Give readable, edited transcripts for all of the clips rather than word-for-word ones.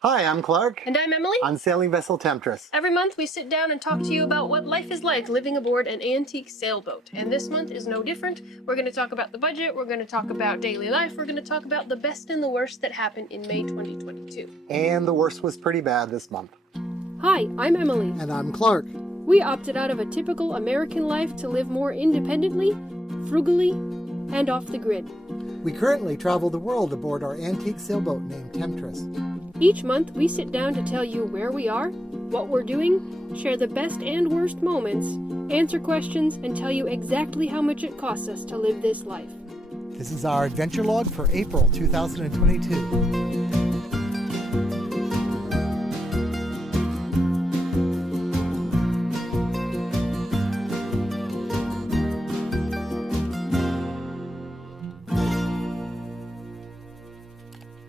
Hi, I'm Clark. And I'm Emily. On sailing vessel Temptress. Every month we sit down and talk to you about what life is like living aboard an antique sailboat. And this month is no different. We're going to talk about the budget, we're going to talk about daily life, we're going to talk about the best and the worst that happened in May 2022. And the worst was pretty bad this month. Hi, I'm Emily. And I'm Clark. We opted out of a typical American life to live more independently, frugally, and off the grid. We currently travel the world aboard our antique sailboat named Temptress. Each month, we sit down to tell you where we are, what we're doing, share the best and worst moments, answer questions, and tell you exactly how much it costs us to live this life. This is our adventure log for April 2022.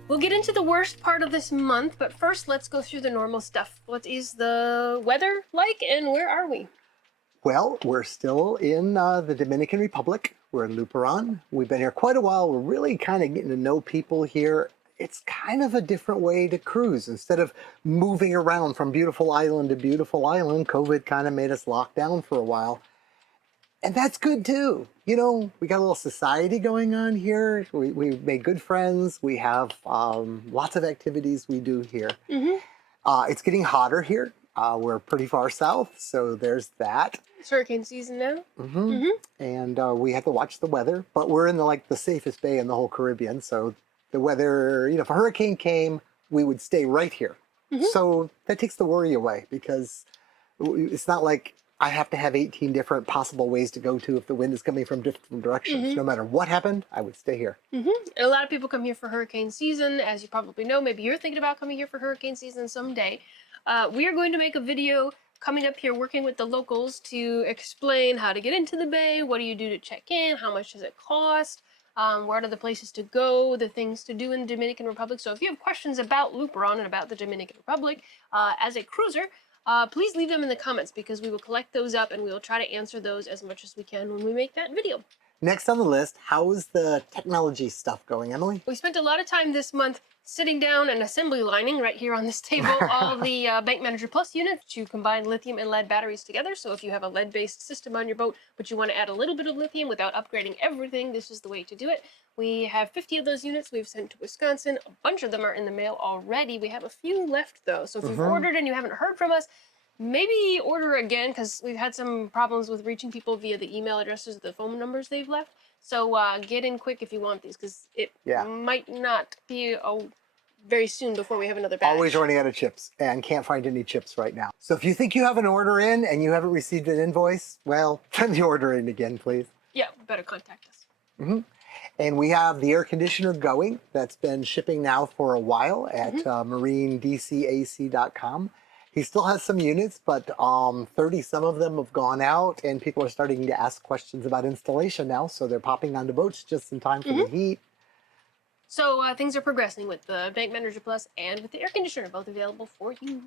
We'll get into the worst part of this month, but first let's go through the normal stuff. What is the weather like, and where are we? Well, we're still in the Dominican Republic. We're in Luperon. We've been here quite a while. We're really kind of getting to know people here. It's kind of a different way to cruise. Instead of moving around from beautiful island to beautiful island, COVID kind of made us lock down for a while. And that's good too. You know, we got a little society going on here. We made good friends. We have lots of activities we do here. It's getting hotter here. We're pretty far south, so there's that. It's hurricane season now. And we have to watch the weather, but we're in the safest bay in the whole Caribbean. So the weather, if a hurricane came, we would stay right here. So that takes the worry away, because it's not like I have to have 18 different possible ways to go to if the wind is coming from different directions. No matter what happened, I would stay here. And a lot of people come here for hurricane season. As you probably know, maybe you're thinking about coming here for hurricane season someday. We are going to make a video coming up here working with the locals to explain how to get into the bay, what do you do to check in, how much does it cost, what are the places to go, the things to do in the Dominican Republic. So if you have questions about Luperon and about the Dominican Republic as a cruiser, please leave them in the comments, because we will collect those up and we will try to answer those as much as we can when we make that video. Next on the list, how is the technology stuff going, Emily? We spent a lot of time this month sitting down and assembly lining right here on this table all the BankManagerPLUS units to combine lithium and lead batteries together. So if you have a lead-based system on your boat, but you want to add a little bit of lithium without upgrading everything, this is the way to do it. We have 50 of those units we've sent to Wisconsin. A bunch of them are in the mail already. We have a few left though. So if you've ordered and you haven't heard from us, maybe order again, because we've had some problems with reaching people via the email addresses, the phone numbers they've left. So get in quick if you want these, because it might not be very soon before we have another batch. Always running out of chips and can't find any chips right now. So if you think you have an order in and you haven't received an invoice, well, send the order in again, please. Yeah, better contact us. And we have the air conditioner going. That's been shipping now for a while at marinedcac.com. He still has some units, but 30 some of them have gone out, and people are starting to ask questions about installation now, so they're popping onto boats just in time for the heat. So things are progressing with the BankManagerPLUS and with the air conditioner, both available for you.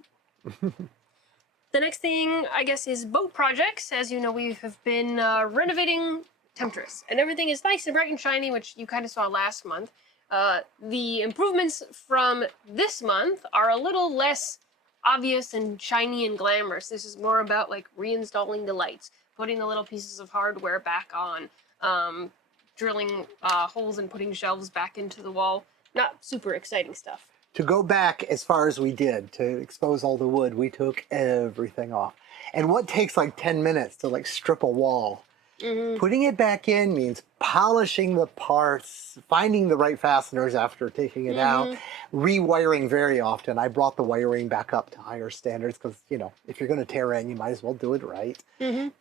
The next thing, I guess, is boat projects. As you know, we have been renovating Temptress, and everything is nice and bright and shiny, which you kind of saw last month. The improvements from this month are a little less obvious and shiny and glamorous. This is more about like reinstalling the lights, putting the little pieces of hardware back on, drilling holes and putting shelves back into the wall. Not super exciting stuff. To go back as far as we did to expose all the wood, we took everything off. And what takes like 10 minutes to like strip a wall? Putting it back in means polishing the parts, finding the right fasteners after taking it out, rewiring very often. I brought the wiring back up to higher standards because, if you're going to tear in, you might as well do it right. And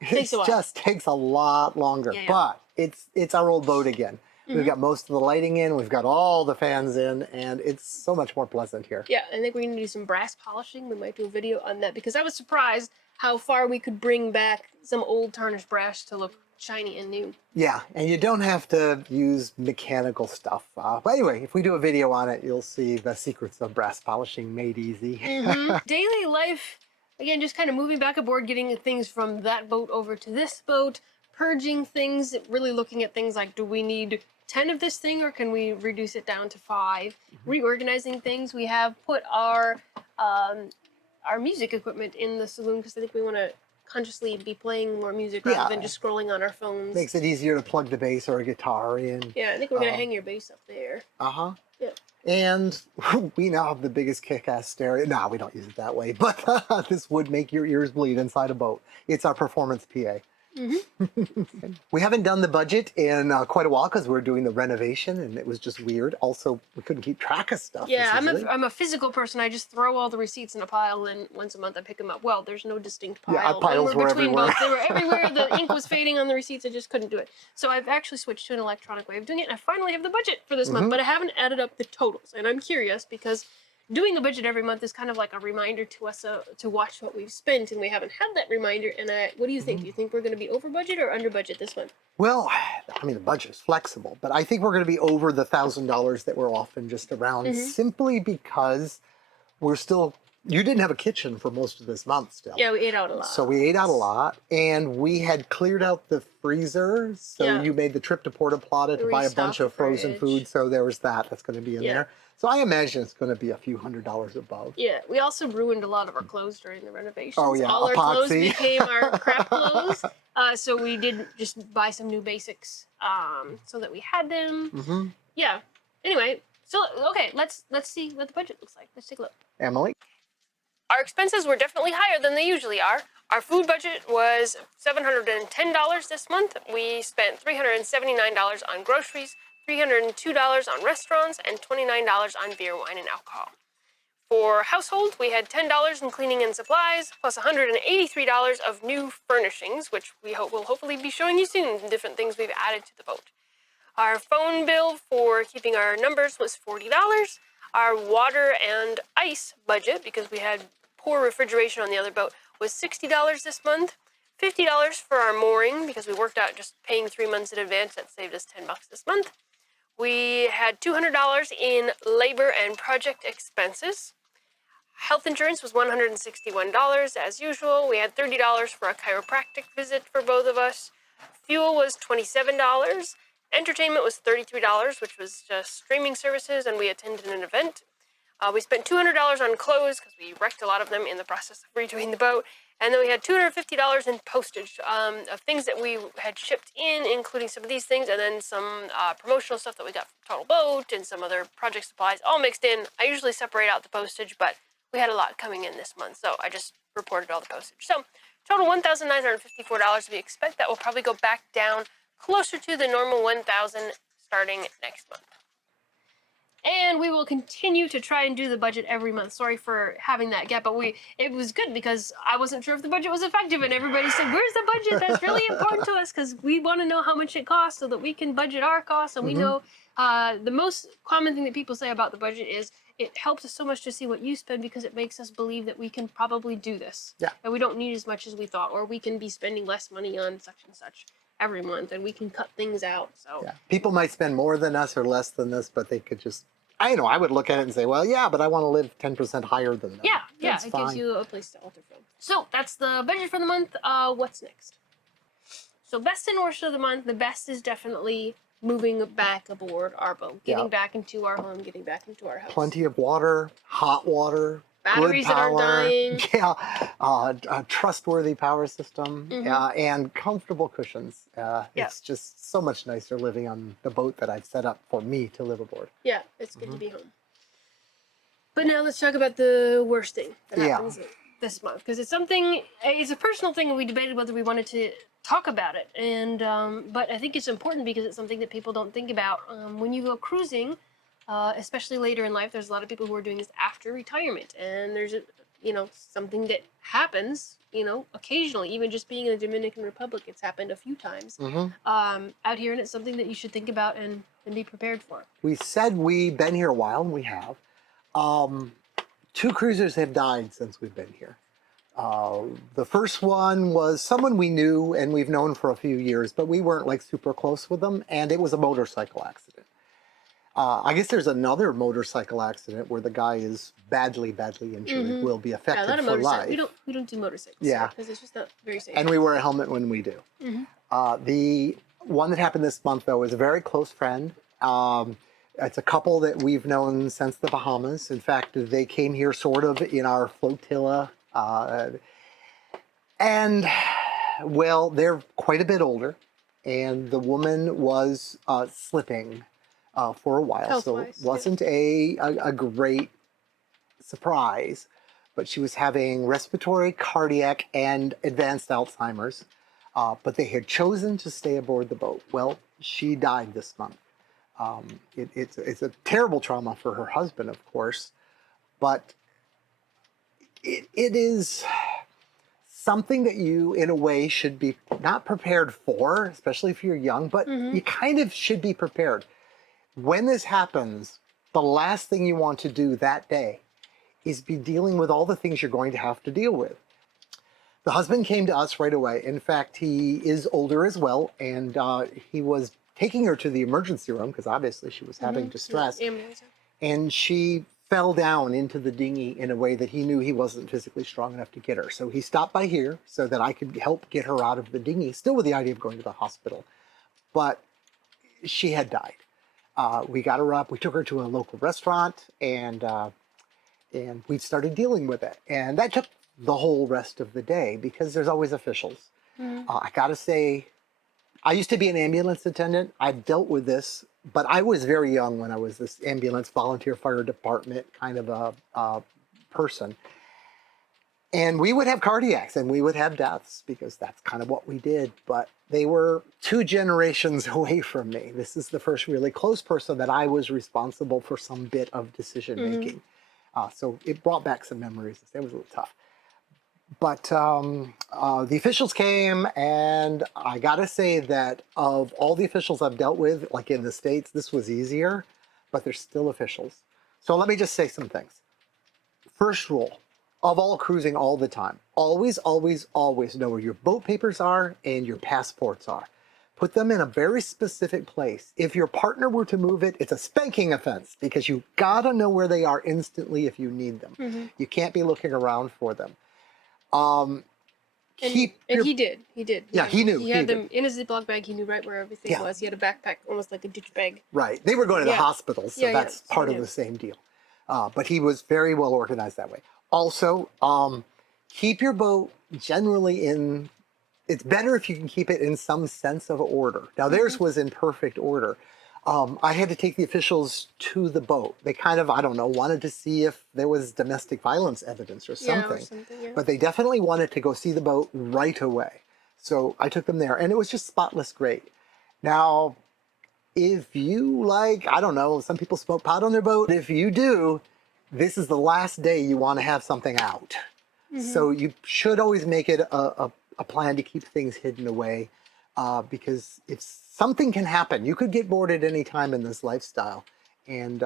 it just takes a lot longer, but it's our old boat again. We've got most of the lighting in, we've got all the fans in, and it's so much more pleasant here. Yeah, I think we're going to do some brass polishing. We might do a video on that, because I was surprised how far we could bring back some old tarnished brass to look shiny and new. Yeah, and you don't have to use mechanical stuff. But anyway, if we do a video on it, you'll see the secrets of brass polishing made easy. Daily life, again, just kind of moving back aboard, getting things from that boat over to this boat, purging things, really looking at things like, do we need 10 of this thing, or can we reduce it down to 5? Reorganizing things. We have put our music equipment in the saloon because I think we want to consciously be playing more music rather than just scrolling on our phones. Makes it easier to plug the bass or a guitar in. Yeah, I think we're going to hang your bass up there. Uh-huh. Yeah. And we now have the biggest kick-ass stereo. No, we don't use it that way, but this would make your ears bleed inside a boat. It's our performance PA. We haven't done the budget in quite a while because we're doing the renovation, and it was just weird. Also, we couldn't keep track of stuff. Yeah, I'm a physical person. I just throw all the receipts in a pile, and once a month I pick them up. Well, there's no distinct pile. Yeah, piles were everywhere. Both. They were everywhere. The ink was fading on the receipts. I just couldn't do it. So I've actually switched to an electronic way of doing it, and I finally have the budget for this month, but I haven't added up the totals. And I'm curious because doing the budget every month is kind of like a reminder to us to watch what we've spent, and we haven't had that reminder. And what do you think? Do you think we're going to be over budget or under budget this month? Well, I mean, the budget is flexible, but I think we're going to be over the $1,000 that we're often just around, simply because we're still. You didn't have a kitchen for most of this month still. Yeah, we ate out a lot. So we ate out a lot, and we had cleared out the freezer. So you made the trip to Porta Plata to buy a bunch of frozen food. So there was that. That's going to be in there. So I imagine it's going to be a few $100s above. Yeah, we also ruined a lot of our clothes during the renovations. Oh yeah, all epoxy. Our clothes became our crap clothes. So we did just buy some new basics, so that we had them. Yeah. Anyway, so okay, let's see what the budget looks like. Let's take a look. Emily? Our expenses were definitely higher than they usually are. Our food budget was $710 this month. We spent $379 on groceries, $302 on restaurants, and $29 on beer, wine, and alcohol. For household, we had $10 in cleaning and supplies, plus $183 of new furnishings, which we hope will hopefully be showing you soon, different things we've added to the boat. Our phone bill for keeping our numbers was $40. Our water and ice budget, because we had poor refrigeration on the other boat, was $60 this month. $50 for our mooring, because we worked out just paying 3 months in advance. That saved us $10 this month. We had $200 in labor and project expenses. Health insurance was $161 as usual. We had $30 for a chiropractic visit for both of us. Fuel was $27. Entertainment was $33, which was just streaming services, and we attended an event. We spent $200 on clothes because we wrecked a lot of them in the process of redoing the boat. And then we had $250 in postage of things that we had shipped in, including some of these things, and then some promotional stuff that we got from Total Boat and some other project supplies, all mixed in. I usually separate out the postage, but we had a lot coming in this month, so I just reported all the postage. So total $1,954. We expect that will probably go back down closer to the normal $1,000 starting next month. And we will continue to try and do the budget every month. Sorry for having that gap, but it was good because I wasn't sure if the budget was effective, and everybody said, where's the budget? That's really important to us because we want to know how much it costs so that we can budget our costs. And we know the most common thing that people say about the budget is it helps us so much to see what you spend because it makes us believe that we can probably do this. Yeah. And we don't need as much as we thought, or we can be spending less money on such and such every month, and we can cut things out. So people might spend more than us or less than this, but they could just, I know, I would look at it and say, well, yeah, but I want to live 10% higher than that. Yeah, it gives you a place to alter from. So that's the budget for the month. What's next? So best and worst of the month. The best is definitely moving back aboard our boat, getting back into our home, getting back into our house. Plenty of water, hot water. Batteries good power, that aren't dying. A trustworthy power system, and comfortable cushions. It's just so much nicer living on the boat that I've set up for me to live aboard. Yeah, it's good to be home. But now let's talk about the worst thing that happens this month, because it's a personal thing, and we debated whether we wanted to talk about it. And but I think it's important because it's something that people don't think about when you go cruising. Especially later in life, there's a lot of people who are doing this after retirement, and there's something that happens, occasionally. Even just being in the Dominican Republic, it's happened a few times out here, and it's something that you should think about and be prepared for. We said we've been here a while, and we have. 2 cruisers have died since we've been here. The first one was someone we knew and we've known for a few years, but we weren't like super close with them, and it was a motorcycle accident. I guess there's another motorcycle accident where the guy is badly injured, will be affected for life. We don't do motorcycles. Yeah, because it's just not very safe. And we wear a helmet when we do. The One that happened this month, though, is a very close friend. It's a couple that we've known since the Bahamas. In fact, they came here sort of in our flotilla. And, well, they're quite a bit older. And the woman was slipping for a while. So it Health-wise, wasn't a great surprise. But she was having respiratory, cardiac, and advanced Alzheimer's. But they had chosen to stay aboard the boat. Well, she died this month. It's a terrible trauma for her husband, of course, but it is something that you, in a way, should be not prepared for, especially if you're young, but you kind of should be prepared. When this happens, the last thing you want to do that day is be dealing with all the things you're going to have to deal with. The husband came to us right away. In fact, he is older as well, and he was taking her to the emergency room because obviously she was having distress. And she fell down into the dinghy in a way that he knew he wasn't physically strong enough to get her. So he stopped by here so that I could help get her out of the dinghy, still with the idea of going to the hospital. But she had died. We got her up. We took her to a local restaurant, and we started dealing with it. And that took the whole rest of the day because there's always officials. I gotta say, I used to be an ambulance attendant. I've dealt with this, but I was very young when I was this ambulance volunteer fire department kind of a person. And we would have cardiacs and we would have deaths because that's kind of what we did. But they were 2 generations away from me. This is the first really close person that I was responsible for some bit of decision making. So it brought back some memories. It was a little tough. But the officials came, and I gotta say that of all the officials I've dealt with, like in the States, this was easier, but there's still officials. So let me just say some things. First rule of all cruising all the time, always, always, always know where your boat papers are and your passports are. Put them in a very specific place. If your partner were to move it, it's a spanking offense because you gotta know where they are instantly if you need them. You can't be looking around for them. And he did. Yeah, he knew. He had them in his Ziploc bag. He knew right where everything was. He had a backpack, almost like a ditch bag. Right. They were going to the hospital, so that's part of the same deal. But he was very well organized that way. Also, keep your boat generally in, it's better if you can keep it in some sense of order. Now, theirs was in perfect order. I had to take the officials to the boat. They kind of, I don't know, wanted to see if there was domestic violence evidence or something. But they definitely wanted to go see the boat right away. So I took them there, and it was just spotless great. Now, if you like, I don't know, some people smoke pot on their boat. If you do, this is the last day you want to have something out. So you should always make it a plan to keep things hidden away. Because if something can happen, you could get bored at any time in this lifestyle, and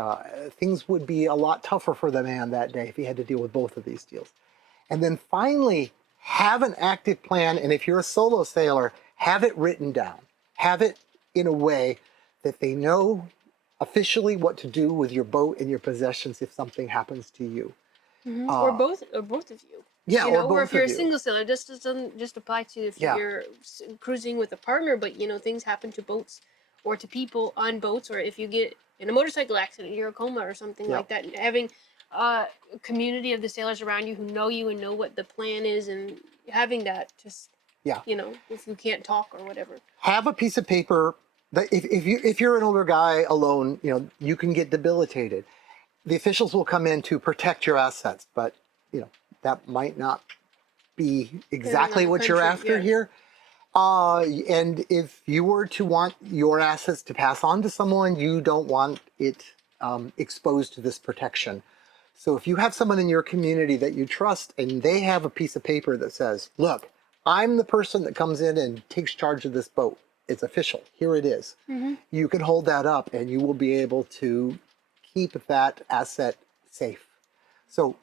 things would be a lot tougher for the man that day if he had to deal with both of these deals. And then finally, have an active plan, and if you're a solo sailor, have it written down. Have it in a way that they know officially what to do with your boat and your possessions if something happens to you. Or both of you. Yeah, you know, or both or if you're of a you. single sailor, this doesn't just apply to if you're cruising with a partner, but you know, things happen to boats or to people on boats, or if you get in a motorcycle accident, you're a coma or something like that. And having a community of the sailors around you who know you and know what the plan is, and having that just, you know, if you can't talk or whatever. Have a piece of paper that if you're an older guy alone, you know, you can get debilitated. The officials will come in to protect your assets, but you know, that might not be exactly what you're after here. And if you were to want your assets to pass on to someone, you don't want it exposed to this protection. So if you have someone in your community that you trust and they have a piece of paper that says, look, I'm the person that comes in and takes charge of this boat. It's official. Here it is. You can hold that up and you will be able to keep that asset safe. So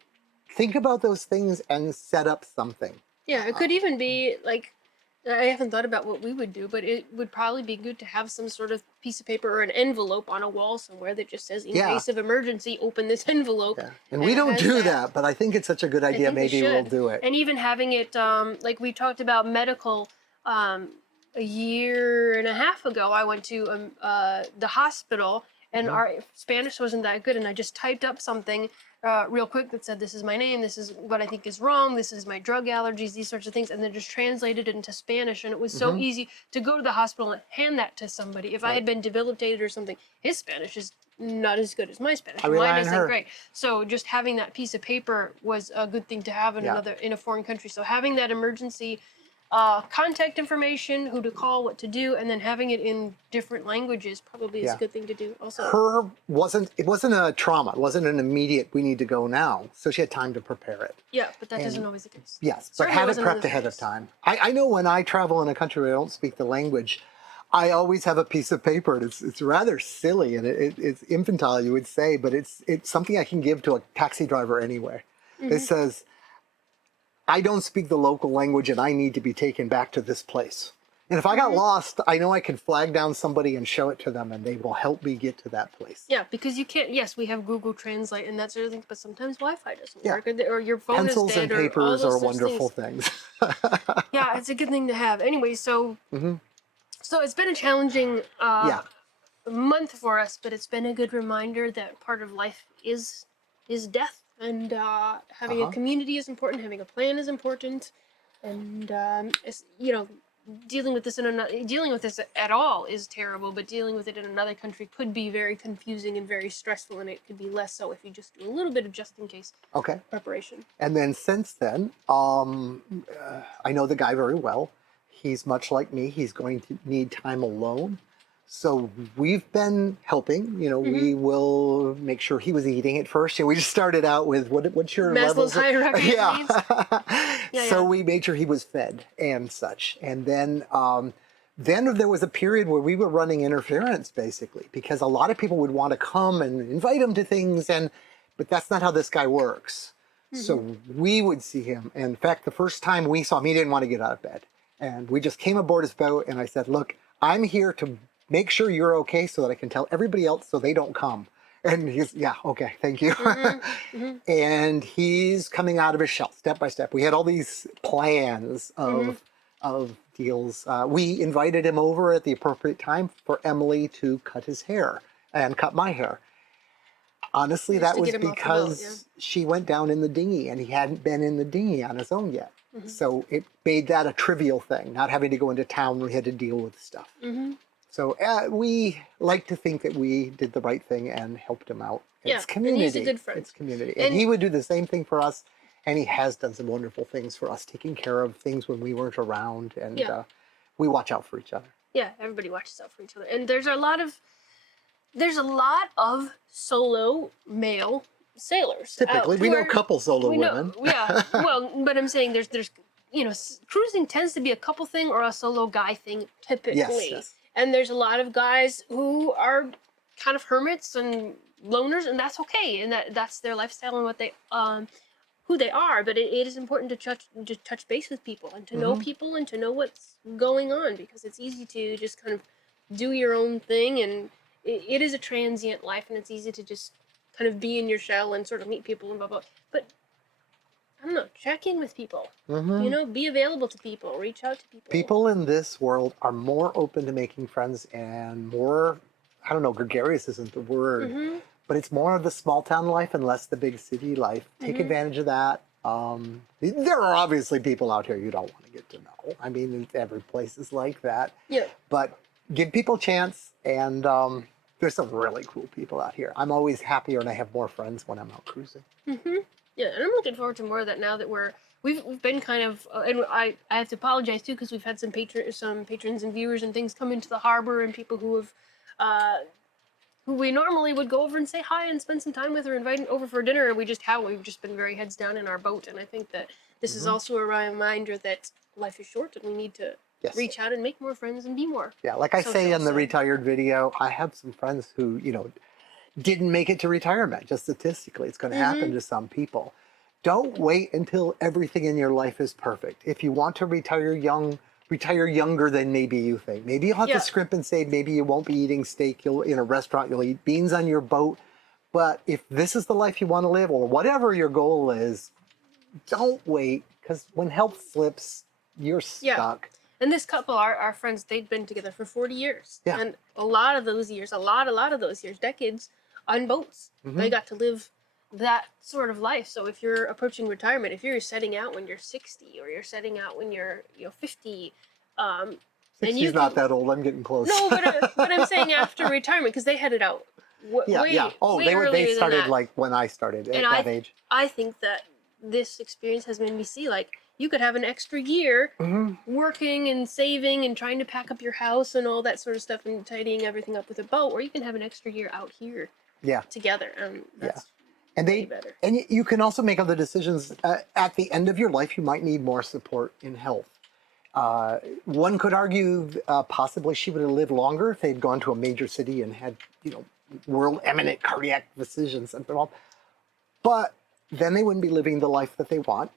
think about those things and set up something. Yeah, it could even be like, I haven't thought about what we would do, but it would probably be good to have some sort of piece of paper or an envelope on a wall somewhere that just says, in case of emergency, open this envelope. And we don't do that, but I think it's such a good idea. Maybe we'll do it. And even having it, like we talked about medical a year and a half ago, I went to the hospital, and our Spanish wasn't that good, and I just typed up something real quick that said, "This is my name. This is what I think is wrong. This is my drug allergies. These sorts of things," and then just translated it into Spanish. And it was so easy to go to the hospital and hand that to somebody. If I had been debilitated or something, his Spanish is not as good as my Spanish. I rely Mine on isn't her. great. So just having that piece of paper was a good thing to have in in a foreign country. So having that emergency contact information, who to call, what to do, and then having it in different languages probably is a good thing to do also. It wasn't a trauma. It wasn't an immediate, we need to go now. So she had time to prepare it. Yeah, but that And isn't always the case. yes, but Certainly have it wasn't in prepped this ahead of case. time. I know when I travel in a country where I don't speak the language, I always have a piece of paper. And it's rather silly and it's infantile, you would say, but it's something I can give to a taxi driver anywhere. It says, I don't speak the local language and I need to be taken back to this place. And if I got lost, I know I can flag down somebody and show it to them and they will help me get to that place. Yeah, because you can't, yes, we have Google Translate and that sort of thing, but sometimes Wi-Fi doesn't Yeah. work, or your phone Pencils is and dead, or all papers those are such wonderful things. things. Yeah, it's a good thing to have. Anyway, so so it's been a challenging Yeah. month for us, but it's been a good reminder that part of life is death, and having a community is important, having a plan is important, and it's, you know, dealing with this dealing with this at all is terrible, but dealing with it in another country could be very confusing and very stressful, and it could be less so if you just do a little bit of just in case Okay. preparation. And then since then, I know the guy very well. He's much like me. He's going to need time alone. So we've been helping. You know, we will make sure he was eating at first. You know, we just started out with what's your Maslow's levels of, hierarchy of needs. So we made sure he was fed and such. And then there was a period where we were running interference basically because a lot of people would want to come and invite him to things, but that's not how this guy works. So we would see him. And in fact, the first time we saw him, he didn't want to get out of bed. And we just came aboard his boat and I said, look, I'm here to make sure you're okay so that I can tell everybody else so they don't come. And he's, yeah, okay, thank you. And he's coming out of his shell step by step. We had all these plans of deals. We invited him over at the appropriate time for Emily to cut his hair and cut my hair. Honestly, Just that to was get him off the boat, because she went down in the dinghy and he hadn't been in the dinghy on his own yet. So it made that a trivial thing, not having to go into town when we had to deal with stuff. So we like to think that we did the right thing and helped him out. It's community. And he's a good friend. It's community. And he would do the same thing for us. And he has done some wonderful things for us, taking care of things when we weren't around. And we watch out for each other. Yeah, everybody watches out for each other. And there's a lot of solo male sailors. Typically, we know a couple solo women. Yeah, well, but I'm saying there's you know, cruising tends to be a couple thing or a solo guy thing typically. Yes. And there's a lot of guys who are kind of hermits and loners, and that's okay, and that's their lifestyle and what they who they are. But it is important to touch base with people and to know people and to know what's going on, because it's easy to just kind of do your own thing, and it is a transient life, and it's easy to just kind of be in your shell and sort of meet people and blah blah. But I don't know, check in with people. You know, be available to people, reach out to people. People in this world are more open to making friends and more, I don't know, gregarious isn't the word, but it's more of the small town life and less the big city life. Take advantage of that. There are obviously people out here you don't want to get to know. I mean, every place is like that. Yeah. But give people a chance, and there's some really cool people out here. I'm always happier and I have more friends when I'm out cruising. Yeah, and I'm looking forward to more of that now that we've been kind of, and I have to apologize too, because we've had some patrons and viewers and things come into the harbor, and people who have who we normally would go over and say hi and spend some time with or invite over for dinner, and we just haven't. We've just been very heads down in our boat, and I think that this is also a reminder that life is short and we need to reach out and make more friends and be more. Yeah, like I say in the retired video, I have some friends who, you know, didn't make it to retirement. Just statistically, it's going to happen to some people. Don't wait until everything in your life is perfect. If you want to retire young, retire younger than maybe you think. Maybe you'll have to scrimp and save. Maybe you won't be eating steak. You'll in a restaurant. You'll eat beans on your boat. But if this is the life you want to live, or whatever your goal is, don't wait, because when health slips, you're stuck. And this couple, our friends, they'd been together for 40 years. Yeah. And a lot of those years, a lot of those years, decades, on boats. They got to live that sort of life. So if you're approaching retirement, if you're setting out when you're 60 or you're setting out when you're 50, and 60's not that old. I'm getting close. No, but I'm saying after retirement, because they headed out way Oh, way they earlier started than that. like when I started at And that age. I think that this experience has made me see, like, you could have an extra year working and saving and trying to pack up your house and all that sort of stuff and tidying everything up with a boat, or you can have an extra year out here together, and that's and way better. And you can also make other decisions. At the end of your life, you might need more support in health. One could argue possibly she would have lived longer if they'd gone to a major city and had, world eminent cardiac physicians and all. But then they wouldn't be living the life that they want.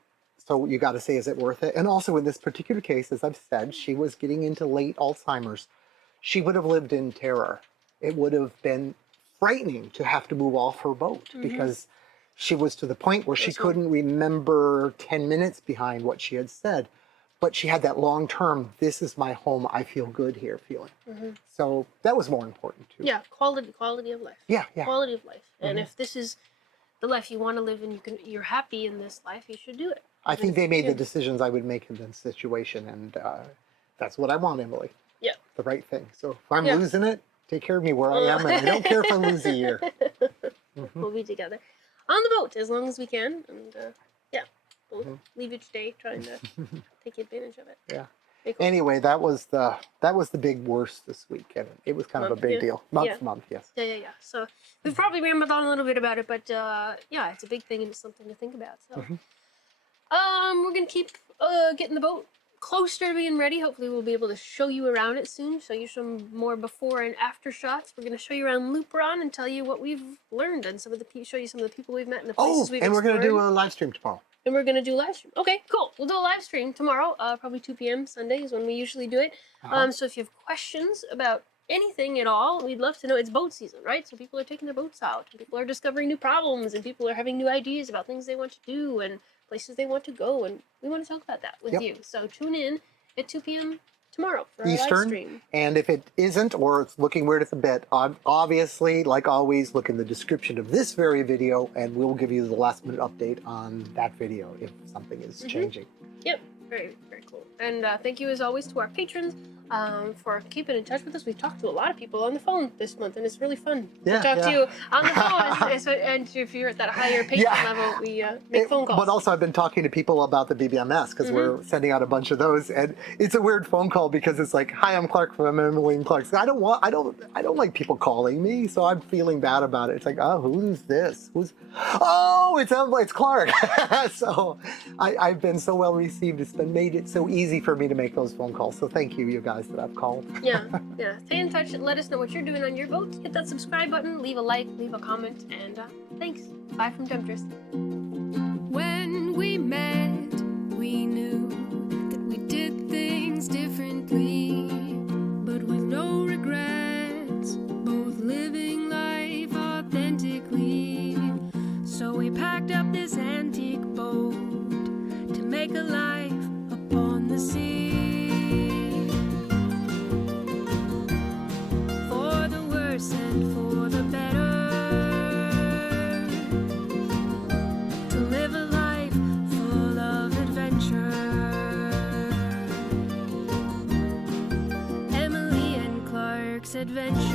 So you got to say, is it worth it? And also in this particular case, as I've said, she was getting into late Alzheimer's. She would have lived in terror. It would have been frightening to have to move off her boat because she was to the point where she couldn't remember 10 minutes behind what she had said. But she had that long-term, this is my home, I feel good here feeling. So that was more important too. Yeah, quality of life. Yeah. Quality of life. And if this is the life you want to live and you're happy in this life, you should do it. I think they made the decisions I would make in this situation, and that's what I want, Emily. Yeah. The right thing. So if I'm losing it, take care of me where I am, and I don't care if I lose a year. We'll be together on the boat as long as we can, and we'll leave each day trying to take advantage of it. Yeah. Cool. Anyway, that was the big worst this week, and it was kind of a big deal. Month, yes. Yeah. So we've probably rambled on a little bit about it, but it's a big thing and it's something to think about. So we're gonna keep getting the boat closer to being ready. Hopefully we'll be able to show you around it soon, show you some more before and after shots. We're going to show you around Luperon and tell you what we've learned and show you some of the people we've met and the places we've explored. And we're going to do a live stream tomorrow. And we're going to do live stream. Okay, cool. We'll do a live stream tomorrow, probably 2 p.m. Sunday is when we usually do it. So if you have questions about anything at all, we'd love to know. It's boat season, right? So people are taking their boats out, and people are discovering new problems, and people are having new ideas about things they want to do and places they want to go, and we want to talk about that with you. So tune in at 2 p.m. tomorrow for our live Eastern. stream. And if it isn't, or it's looking weird at the bit, obviously, like always, look in the description of this very video, and we'll give you the last minute update on that video if something is changing. Yep, very, very cool. And thank you as always to our patrons for keeping in touch with us. We've talked to a lot of people on the phone this month, and it's really fun to talk to you on the phone. And if you're at that higher patron level, we make phone calls. But also, I've been talking to people about the BBMS because we're sending out a bunch of those, and it's a weird phone call because it's like, "Hi, I'm Clark from Emily and Clark." I don't like people calling me, so I'm feeling bad about it. It's like, oh, who's this? It's Clark. So I've been so well received. It's made it so easy for me to make those phone calls. So thank you guys that I've called. Yeah. Stay in touch and let us know what you're doing on your boat. Hit that subscribe button, leave a like, leave a comment, and thanks. Bye from Temptress. When we met, we knew that we did things differently, but with no regrets, both living life authentically. So we packed up this antique boat to make a life upon the sea. For the worse and for the better, to live a life full of adventure. Emily and Clark's Adventure.